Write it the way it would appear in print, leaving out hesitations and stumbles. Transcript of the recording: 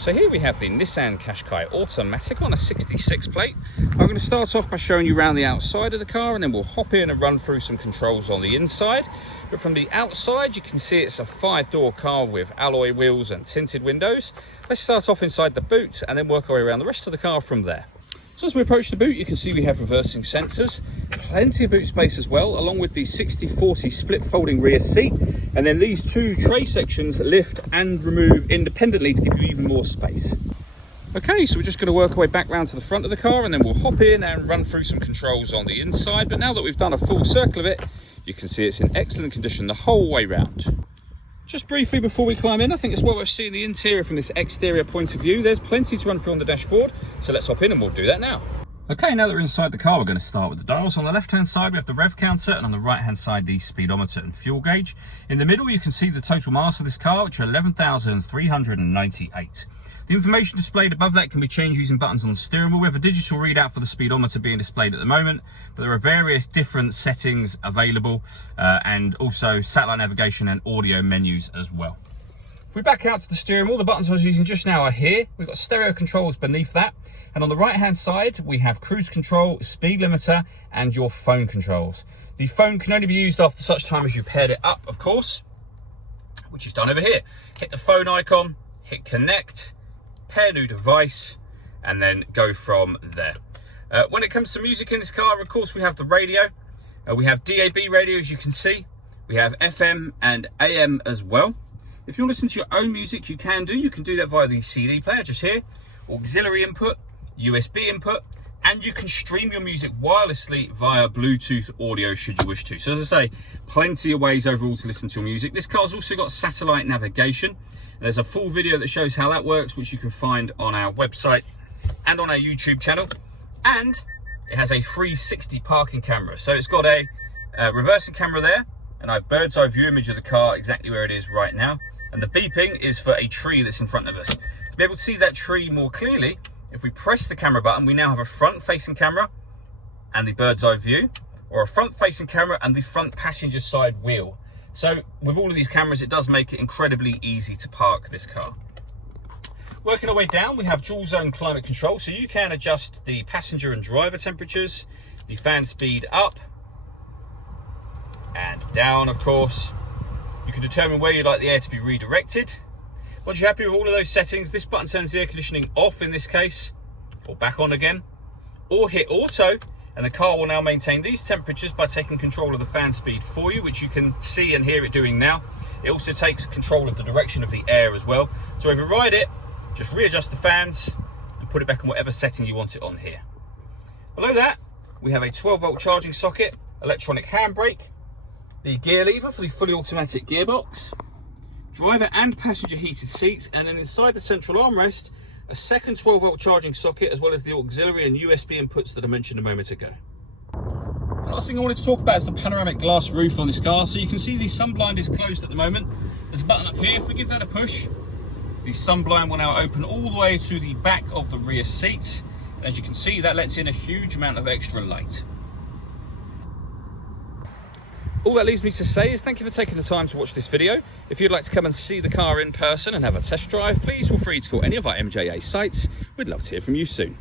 So here we have the Nissan Qashqai automatic on a 66 plate. I'm going to start off by showing you around the outside of the car, and then we'll hop in and run through some controls on the inside. But from the outside, you can see it's a 5-door car with alloy wheels and tinted windows. Let's start off inside the boot and then work our way around the rest of the car from there. So as we approach the boot, you can see we have reversing sensors, plenty of boot space as well, along with the 60/40 split folding rear seat. And then these two tray sections lift and remove independently to give you even more space. Okay, so we're just going to work our way back round to the front of the car, and then we'll hop in and run through some controls on the inside. But now that we've done a full circle of it, you can see it's in excellent condition the whole way round. Just briefly before we climb in, I think it's well worth seeing the interior from this exterior point of view. There's plenty to run through on the dashboard, so let's hop in and we'll do that now. Okay, now that we're inside the car, we're going to start with the dials. On the left-hand side, we have the rev counter, and on the right-hand side, the speedometer and fuel gauge. In the middle, you can see the total miles of this car, which are 11,398. The information displayed above that can be changed using buttons on the steering wheel. We have a digital readout for the speedometer being displayed at the moment, but there are various different settings available, and also satellite navigation and audio menus as well. If we back out to the steering wheel, the buttons I was using just now are here. We've got stereo controls beneath that. And on the right-hand side, we have cruise control, speed limiter, and your phone controls. The phone can only be used after such time as you paired it up, of course, which is done over here. Hit the phone icon, hit connect, pair new device, and then go from there. When it comes to music in this car, of course, we have the radio. We have DAB radio, as you can see. We have FM and AM as well. If you want to listen to your own music, you can do. You can do that via the CD player, just here. Auxiliary input, USB input, and you can stream your music wirelessly via Bluetooth audio should you wish to. So as I say, plenty of ways overall to listen to your music. This car's also got satellite navigation. There's a full video that shows how that works, which you can find on our website and on our YouTube channel. And it has a 360 parking camera. So it's got a reversing camera there, and a bird's eye view image of the car exactly where it is right now. And the beeping is for a tree that's in front of us. To be able to see that tree more clearly, if we press the camera button, we now have a front-facing camera and the bird's eye view, or a front-facing camera and the front passenger side wheel. So with all of these cameras, it does make it incredibly easy to park this car. Working our way down, we have dual zone climate control, so you can adjust the passenger and driver temperatures, the fan speed up and down, of course. You can determine where you'd like the air to be redirected. Once you're happy with all of those settings, this button turns the air conditioning off in this case, or back on again, or hit auto, and the car will now maintain these temperatures by taking control of the fan speed for you, which you can see and hear it doing now. It also takes control of the direction of the air as well. To override it, just readjust the fans and put it back on whatever setting you want it on here. Below that, we have a 12-volt charging socket, electronic handbrake, the gear lever for the fully automatic gearbox, driver and passenger heated seats, and then inside the central armrest, a second 12-volt charging socket, as well as the auxiliary and USB inputs that I mentioned a moment ago. The last thing I wanted to talk about is the panoramic glass roof on this car. So you can see the sunblind is closed at the moment. There's a button up here. If we give that a push, the sunblind will now open all the way to the back of the rear seats. As you can see, that lets in a huge amount of extra light. All that leaves me to say is thank you for taking the time to watch this video. If you'd like to come and see the car in person and have a test drive, please feel free to call any of our MJA sites. We'd love to hear from you soon.